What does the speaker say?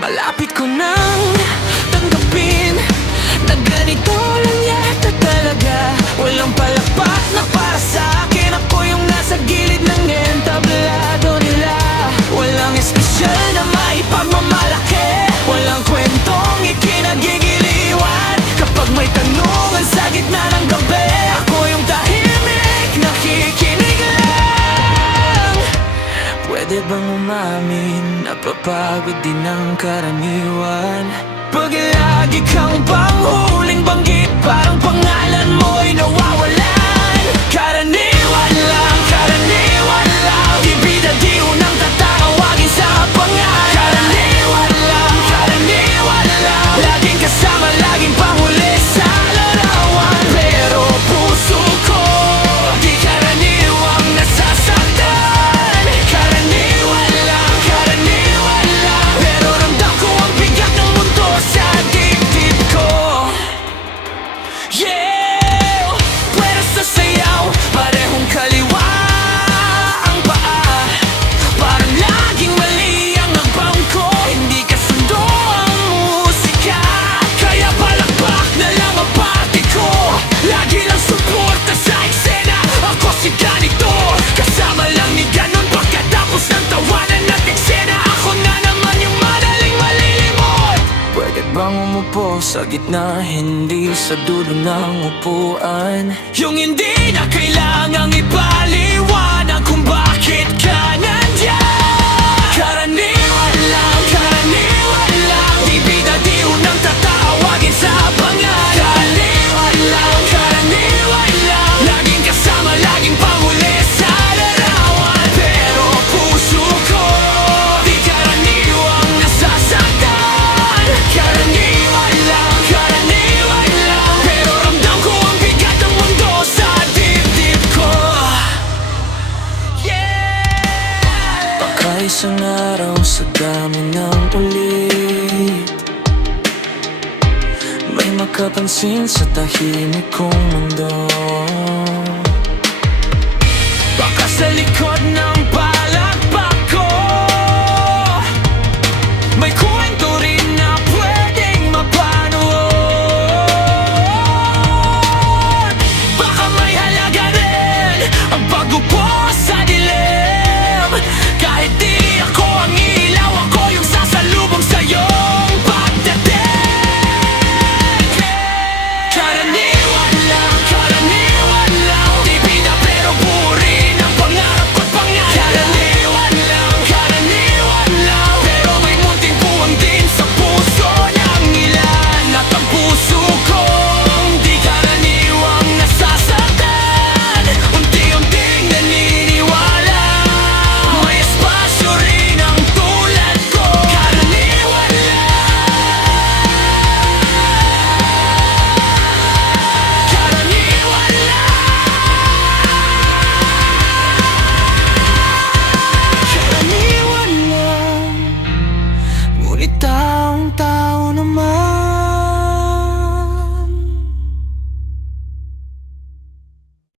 Malapit ko nang tanggapin na ganito lang yata talaga. Walang palakpak na para sa akin. Ako yung nasa gilid ng entablado nila. Walang espesyal na maipagmamalaki. Walang kwentong ikinagigiliwan. Kapag may tanungan sa gitna ng gabi, ako yung tahimik, nakikinig lang. Pwede bang umamin, napapagod din ang karaniwan? Pag lagi kang panghuling banggit, parang pangalan mo'y nawawalan. Karaniwan lang, karaniwan lang. Di bida, di unang tatawagin sa pangalan. Karaniwan lang, karaniwan lang. Laging kasama, laging panghuli sa larawan. Pero puso ko, di karaniwang nasasaktan. Karaniwan lang, karaniwan lang. Pero ramdam ko ang bigat ng mundo sa dibdib ko. Yeah! Pwede sa sayaw, parehong kaliwa ang paa. Parang laging mali ang agbang ko. Hindi kasundo ang musika. Kaya palakpak na lang ang party ko. Lagi lang suporta sa eksena. Ako si ganito, kasama lang ni ganon. Pagkatapos ng tawanan at eksena, ako na naman yung madaling malilimot. Pwede bang umupo sa gitna, hindi sa dulo ng upuan? Yung hindi na kailangang ipaliwanag kung bakit ka nandyan. Karaniwan lang, karaniwan lang. Di bida, di unang tatawagin sa pangalan. Karaniwan lang, karaniwan lang. Laging kasama, laging panghuli sa larawan. Pero puso ko, di karaniwang nasasaktan. Karaniwan lang, karaniwan lang. Pero ramdam ko ang bigat ng mundo sa dibdib ko. Yeah! Baka isang araw sa dami ng ulit, may makapansin sa tahimik kong mundo.